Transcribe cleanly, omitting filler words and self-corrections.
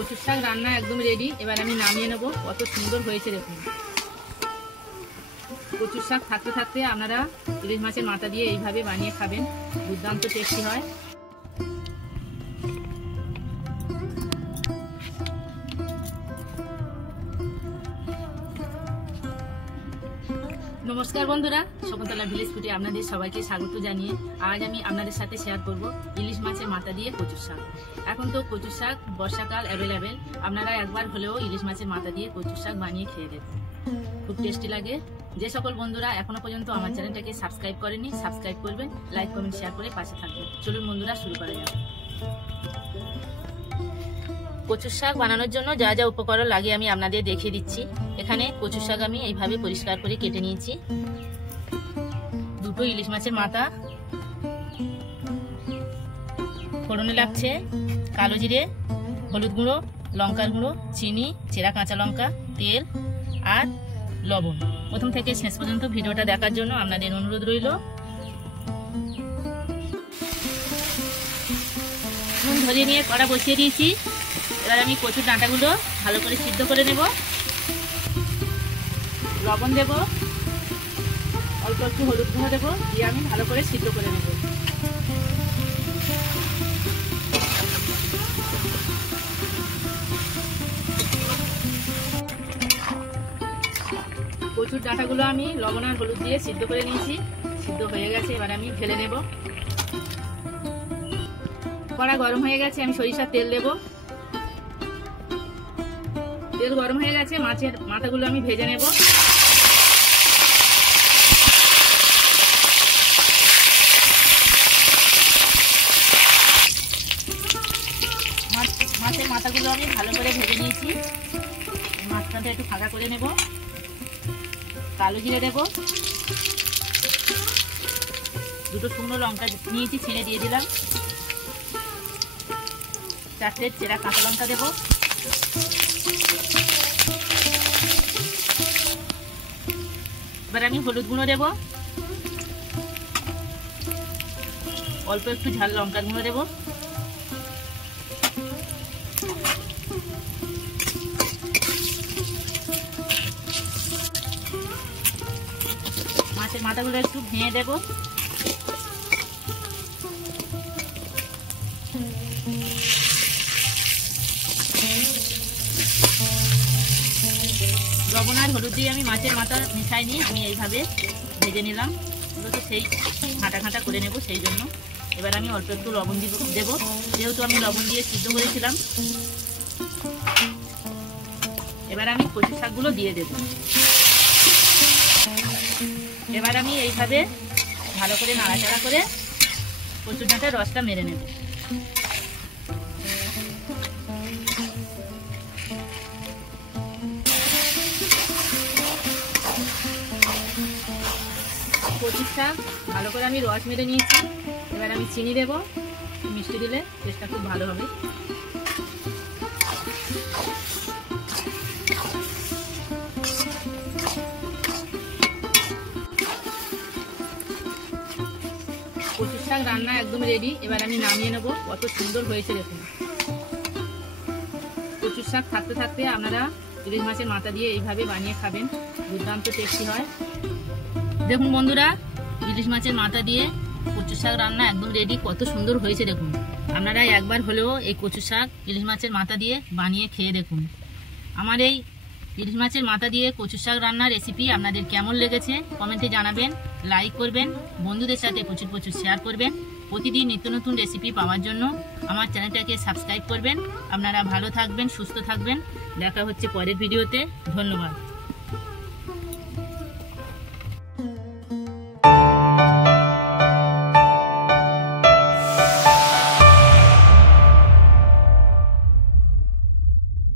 কচুর শাক রান্না একদম রেডি। এবার আমি নামিয়ে নেব। কত সুন্দর হয়েছে দেখুন। কচুর শাক থাকতে থাকতে আপনারা ইলিশ মাছের মাথা দিয়ে এইভাবে বানিয়ে খাবেন, দুর্দান্ত টেস্টি হয়। নমস্কার বন্ধুরা, শকুন্তলা ভিলেজ ফুডে আপনাদের সবাইকে স্বাগত জানিয়ে আজ আমি আপনাদের সাথে শেয়ার করব ইলিশ মাছের মাথা দিয়ে কচুর শাক। এখন তো কচুর শাক বর্ষাকাল অ্যাভেলেবেল, আপনারা একবার হলেও ইলিশ মাছের মাথা দিয়ে কচুর শাক বানিয়ে খেয়ে দেখুন, খুব টেস্টি লাগে। যে সকল বন্ধুরা এখনো পর্যন্ত আমার চ্যানেলটাকে সাবস্ক্রাইব করেনি, সাবস্ক্রাইব করবেন, লাইক কমেন্ট শেয়ার করে পাশে থাকবেন। চলুন বন্ধুরা, শুরু করা যাক। কচুর শাক বানানোর জন্য যা যা উপকরণ লাগে আমি আপনাদের দেখিয়ে দিচ্ছি। এখানে কচুর শাক আমি এইভাবে পরিষ্কার করে কেটে নিয়েছি। দুটো ইলিশ মাছের মাথা, ফোড়নে লাগছে কালো জিরে, হলুদ গুঁড়ো, লঙ্কার গুঁড়ো, চিনি, চেরা কাঁচা লঙ্কা, তেল আর লবণ। প্রথম থেকে শেষ পর্যন্ত ভিডিওটা দেখার জন্য আপনাদের অনুরোধ রইল। নুন ধরিয়ে নিয়ে কড়া বসিয়ে দিয়েছি। এবার আমি কচুর ডাঁটাগুলো ভালো করে সিদ্ধ করে নেব। লবণ দেব, অল্প একটু হলুদ গুঁড়ো দেবো, দিয়ে আমি ভালো করে সিদ্ধ করে নেব। কচুর ডাঁটাগুলো আমি লবণ আর হলুদ দিয়ে সিদ্ধ করে নিয়েছি, সিদ্ধ হয়ে গেছে। এবার আমি ঢেলে নেব। কড়া গরম হয়ে গেছে, আমি সরিষার তেল দেব। তেল গরম হয়ে গেছে, মাছের মাথাগুলো আমি ভেজে নেব। মাছের মাথাগুলো আমি ভালো করে ভেজে নিয়েছি। মাছটা একটু ফাঁকা করে নেব। কালো জিরে দেব, দুটো শুকনো লঙ্কা নিয়েছি, ছিঁড়ে দিয়ে দিলাম। 4টে চেরা কাঁচা লঙ্কা দেব। এবার আমি হলুদ গুঁড়ো দেব, অল্প একটু ঝাল লঙ্কার গুঁড়ো দেব। মাছের মাথাগুলো একটু ভেঙে দেব। লবণ আর হলুদ দিয়ে আমি মাছের মাথা মিশাই নিয়ে আমি এইভাবে ভেজে নিলাম। সেই ঘাঁটা ঘাঁটা করে নেব, সেই জন্য। এবার আমি অল্প একটু লবণ দেবো, যেহেতু আমি লবণ দিয়ে সিদ্ধ করেছিলাম। এবার আমি কচু শাকগুলো দিয়ে দেব। এবার আমি এইভাবে ভালো করে নাড়াচাড়া করে কচুর ডাঁটার রসটা মেরে নেব। কচুর শাক ভালো করে আমি রস মেরে নিয়েছি। এবার আমি চিনি দেব, মিষ্টি দিলে টেস্টটা খুব ভালো হবে। কচুর শাক রান্না একদম রেডি। এবার আমি নামিয়ে নেব। কত সুন্দর হয়েছে দেখুন। কচুর শাক থাকতে থাকতে আপনারা ইলিশ মাছের মাথা দিয়ে এইভাবে বানিয়ে খাবেন, দুর্দান্ত টেস্টি হয়। দেখুন বন্ধুরা, ইলিশ মাছের মাথা দিয়ে কচুর শাক রান্না একদম রেডি। কত সুন্দর হয়েছে দেখুন। আপনারা একবার হলেও এই কচুর শাক ইলিশ মাছের মাথা দিয়ে বানিয়ে খেয়ে দেখুন। আমার এই ইলিশ মাছের মাথা দিয়ে কচুর শাক রান্নার রেসিপি আপনাদের কেমন লেগেছে কমেন্টে জানাবেন, লাইক করবেন, বন্ধুদের সাথে প্রচুর প্রচুর শেয়ার করবেন। প্রতিদিন নিত্য নতুন রেসিপি পাওয়ার জন্য আমার চ্যানেলটাকে সাবস্ক্রাইব করবেন। আপনারা ভালো থাকবেন, সুস্থ থাকবেন। দেখা হচ্ছে পরের ভিডিওতে। ধন্যবাদ।